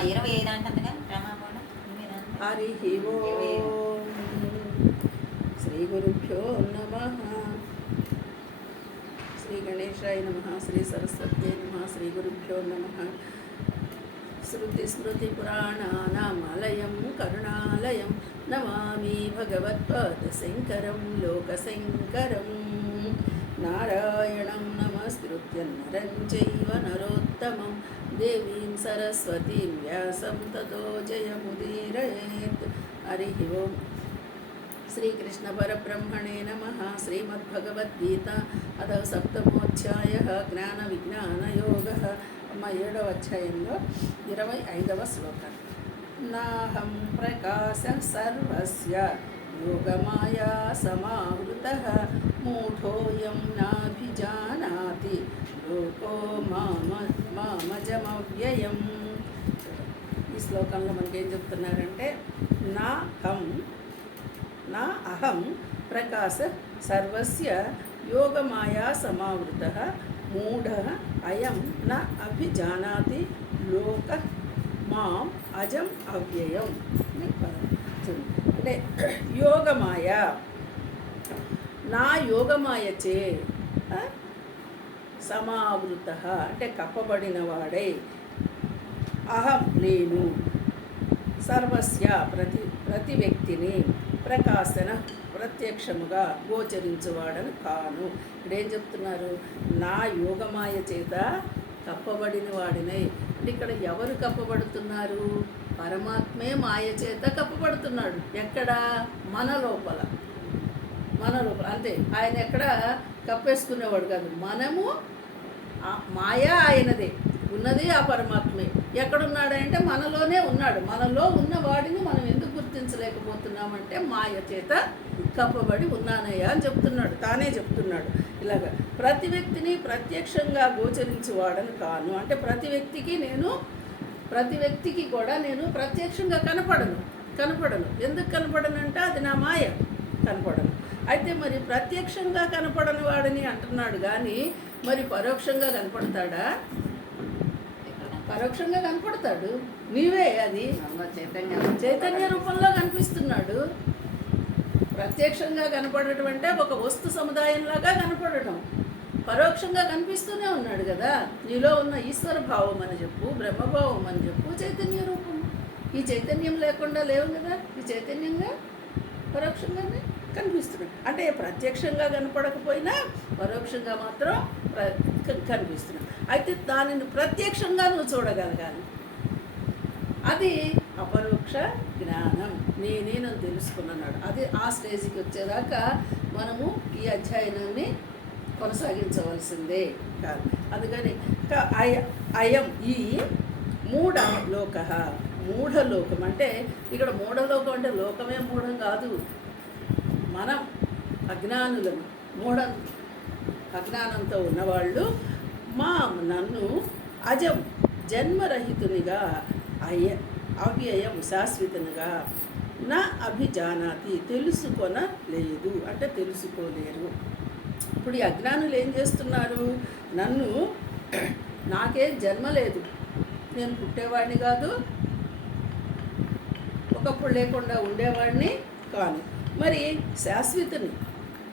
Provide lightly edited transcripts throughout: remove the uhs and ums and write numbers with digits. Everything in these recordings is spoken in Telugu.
25 అంటుందిగా రమాబాణం. హరి ఓం. శ్రీ గురుభ్యో నమః. శ్రీ గణేశాయ నమః. శ్రీ సరస్వత్యై నమః. శ్రీ గురుభ్యో నమః. శృతి స్మృతి పురాణానామాలయం కరుణాలయం నమామి భగవత్పాదశంకరం లోకశంకరం. నారాయణం నమస్కృత్య నరం చైవ నరోత్తమం దేవీం సరస్వతీం వ్యాసం తతో జయముదీరయేత్. హరి ఓం. శ్రీకృష్ణ పరబ్రహ్మణే నమః. శ్రీమద్భగవద్గీత అథ సప్తమోధ్యాయః జ్ఞాన విజ్ఞాన యోగః. 7వ అధ్యాయంలో 25వ శ్లోకం. నాహం ప్రకాశ సర్వస్య యోగమాయా సమావృతః మూఢోయం నాభిజానాతి లోకో మామజమవ్యయం. ఈ శ్లోకంలో మనకేం చెప్తున్నారంటే నా అహం ప్రకాశ సర్వస్య యోగమాయా సమావృతః మూఢః అయం న అభిజానాతి లోక మాం అజం అవ్యయం. అంటే యోగమాయ, నా యోగమాయచే సమావృత అంటే కప్పబడిన వాడై, అహం నేను, సర్వస్య ప్రతి వ్యక్తిని, ప్రకాశన ప్రత్యక్షముగా గోచరించువాడని కాను. ఇక్కడేం చెప్తున్నారు? నా యోగమాయ చేత కప్పబడిన వాడినై. అంటే ఇక్కడ ఎవరు కప్పబడుతున్నారు? పరమాత్మే మాయ చేత కప్పబడుతున్నాడు. ఎక్కడ? మన లోపల అంతే. ఆయన ఎక్కడ కప్పేసుకునేవాడు కాదు. మనము మాయ ఆయనదే, ఉన్నది ఆ పరమాత్మే. ఎక్కడున్నాడంటే మనలోనే ఉన్నాడు. మనలో ఉన్న వాడిని మనం ఎందుకు గుర్తించలేకపోతున్నామంటే మాయ చేత కప్పబడి ఉన్నానయ్యా అని చెప్తున్నాడు. తానే చెప్తున్నాడు ఇలాగ. ప్రతి వ్యక్తిని ప్రత్యక్షంగా గోచరించువాడని కాను. అంటే ప్రతి వ్యక్తికి కూడా నేను ప్రత్యక్షంగా కనపడను. ఎందుకు కనపడనంటే అది నా మాయ, కనపడను. అయితే మరి ప్రత్యక్షంగా కనపడని వాడిని అంటున్నాడు కానీ మరి పరోక్షంగా కనపడతాడా? పరోక్షంగా కనపడతాడు. నీవే అది చైతన్య రూపంలో కనిపిస్తున్నాడు. ప్రత్యక్షంగా కనపడటం అంటే ఒక వస్తు సముదాయంలాగా కనపడటం. పరోక్షంగా కనిపిస్తూనే ఉన్నాడు కదా. నీలో ఉన్న ఈశ్వర భావం అని చెప్పు, బ్రహ్మభావం అని చెప్పు, చైతన్య రూపం. ఈ చైతన్యం లేకుండా లేవు కదా. ఈ చైతన్యంగా పరోక్షంగానే కనిపిస్తున్నాడు. అంటే ప్రత్యక్షంగా కనపడకపోయినా పరోక్షంగా మాత్రం కనిపిస్తున్నాడు. అయితే దానిని ప్రత్యక్షంగా నువ్వు చూడగలగాలి. అది అపరోక్ష జ్ఞానం. నేను తెలుసుకున్నాడు. అది ఆ స్టేజ్కి వచ్చేదాకా మనము ఈ అధ్యయనాన్ని కొనసాగించవలసిందే కాదు. అందుకని అయం ఈ మూఢలోకం అంటే ఇక్కడ మూఢలోకం అంటే లోకమే మూఢం కాదు. మనం అజ్ఞానులను, అజ్ఞానంతో ఉన్నవాళ్ళు నన్ను అజం జన్మరహితునిగా, అవ్యయం శాశ్వతునిగా, నా అభిజానాతి తెలుసుకొనలేదు అంటే తెలుసుకోలేరు. ఇప్పుడు ఈ అజ్ఞానులు ఏం చేస్తున్నారు? నాకేం జన్మ లేదు, నేను పుట్టేవాడిని కాదు, ఒకప్పుడు లేకుండా ఉండేవాడిని కాను, మరి శాశ్వతుని,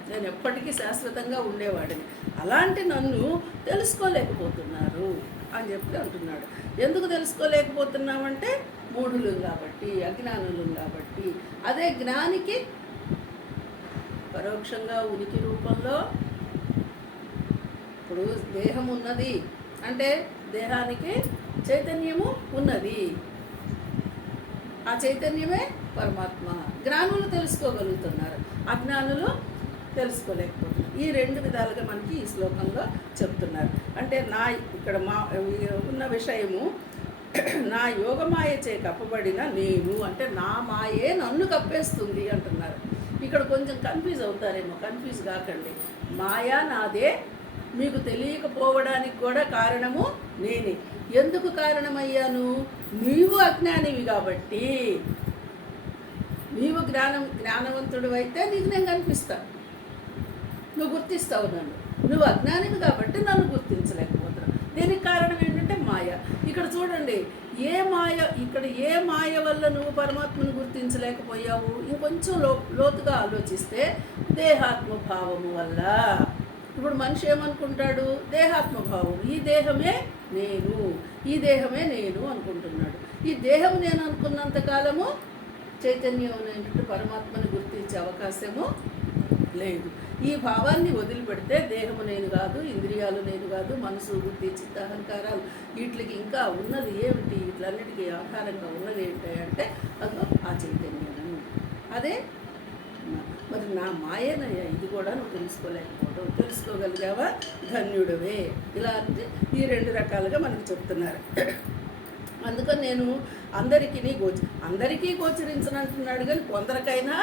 నేను ఎప్పటికీ శాశ్వతంగా ఉండేవాడిని, అలాంటి నన్ను తెలుసుకోలేకపోతున్నారు అని చెప్పి అంటున్నాడు. ఎందుకు తెలుసుకోలేకపోతున్నామంటే మూఢులు కాబట్టి, అజ్ఞానులు కాబట్టి. అదే జ్ఞానికి పరోక్షంగా ఉనికి రూపంలో, ఇప్పుడు దేహం ఉన్నది అంటే దేహానికి చైతన్యము ఉన్నది, ఆ చైతన్యమే పరమాత్మ. జ్ఞానులు తెలుసుకోగలుగుతున్నారు, అజ్ఞానులు తెలుసుకోలేకపోతున్నారు. ఈ 2 విధాలుగా మనకి ఈ శ్లోకంలో చెప్తున్నారు. అంటే ఇక్కడ ఉన్న విషయము, నా యోగమాయచే కప్పబడిన నేను అంటే నా మాయే నన్ను కప్పేస్తుంది అంటున్నారు. ఇక్కడ కొంచెం కన్ఫ్యూజ్ అవుతారేమో. కన్ఫ్యూజ్ కాకండి. మాయా నాదే, మీకు తెలియకపోవడానికి కూడా కారణము నేనే. ఎందుకు కారణమయ్యాను? నీవు అజ్ఞానివి కాబట్టి. నీవు జ్ఞానవంతుడు అయితే నీకు నేను కనిపిస్తాను, నువ్వు గుర్తిస్తావు నన్ను. నువ్వు అజ్ఞానివి కాబట్టి నన్ను గుర్తించలేకపోతున్నావు. దీనికి కారణం ఏంటంటే మాయ. ఇక్కడ చూడండి, ఏ మాయ వల్ల నువ్వు పరమాత్మను గుర్తించలేకపోయావు? ఇంకొంచెం లోతుగా ఆలోచిస్తే దేహాత్మభావము వల్ల. ఇప్పుడు మనిషి ఏమనుకుంటాడు? దేహాత్మభావం, ఈ దేహమే నేను, ఈ దేహమే నేను అనుకుంటున్నాడు. ఈ దేహం నేను అనుకున్నంత కాలము చైతన్యం అనేటువంటి పరమాత్మను గుర్తించే అవకాశము లేదు. ఈ భావాన్ని వదిలిపెడితే దేహము నేను కాదు, ఇంద్రియాలు నేను కాదు, మనసు, బుద్ధి, చిత్త, అహంకారాలు, వీటికి ఇంకా ఉన్నది ఏమిటి, వీటిలన్నిటికీ ఆధారంగా ఉన్నది ఏంటి అంటే అదో ఆ చైతన్యము. అదే మరి నా మాయనయ్యా ఇది కూడా నువ్వు తెలుసుకోలేకపోవడం. తెలుసుకోగలిగావా? ధన్యుడవే. ఇలా అంటే ఈ రెండు రకాలుగా మనకు చెప్తున్నారు. అందుకని నేను అందరికీ గోచరించనంటున్నాడు, కానీ కొందరికైనా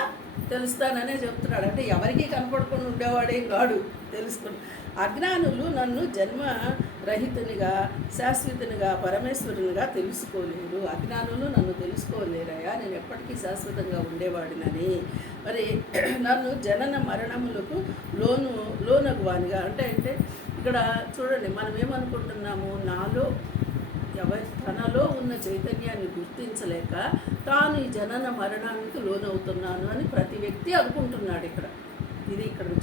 తెలుస్తాననే చెప్తున్నాడు. అంటే ఎవరికీ కనపడకుండా ఉండేవాడేం కాడు, తెలుసుకుని. అజ్ఞానులు నన్ను జన్మ రహితునిగా, శాశ్వతునిగా, పరమేశ్వరునిగా తెలుసుకోలేరు. అజ్ఞానులు నన్ను తెలుసుకోలేరయ్యా, నేను ఎప్పటికీ శాశ్వతంగా ఉండేవాడినని. మరి నన్ను జనన మరణములకు లోనగువానిగా అంటే ఇక్కడ చూడండి, మనం ఏమనుకుంటున్నాము? తనలో ఉన్న చైతన్యాన్ని గుర్తించలేక తాను ఈ జనన మరణానికి లోనవుతున్నాను అని ప్రతి వ్యక్తి అనుకుంటున్నాడు. ఇక్కడ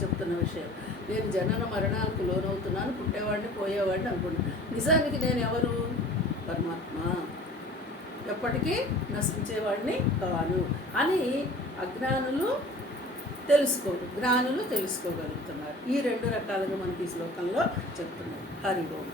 చెప్తున్న విషయం. నేను జనన మరణాలకు లోనవుతున్నాను, పుట్టేవాడిని పోయేవాడిని అనుకుంటున్నాను. నిజానికి నేను ఎవరు? పరమాత్మ, ఎప్పటికీ నశించేవాడిని కాను అని అజ్ఞానులు తెలుసుకోరు, జ్ఞానులు తెలుసుకోగలుగుతున్నారు. ఈ రెండు రకాలుగా మనకి ఈ శ్లోకంలో చెప్తున్నారు. హరి ఓం.